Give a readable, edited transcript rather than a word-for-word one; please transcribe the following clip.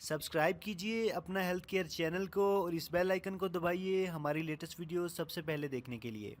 Subscribe कीजिए अपना health care channel को और इस बेल आइकन को दबाइए हमारी लेटेस्ट वीडियो सबसे पहले देखने के लिए।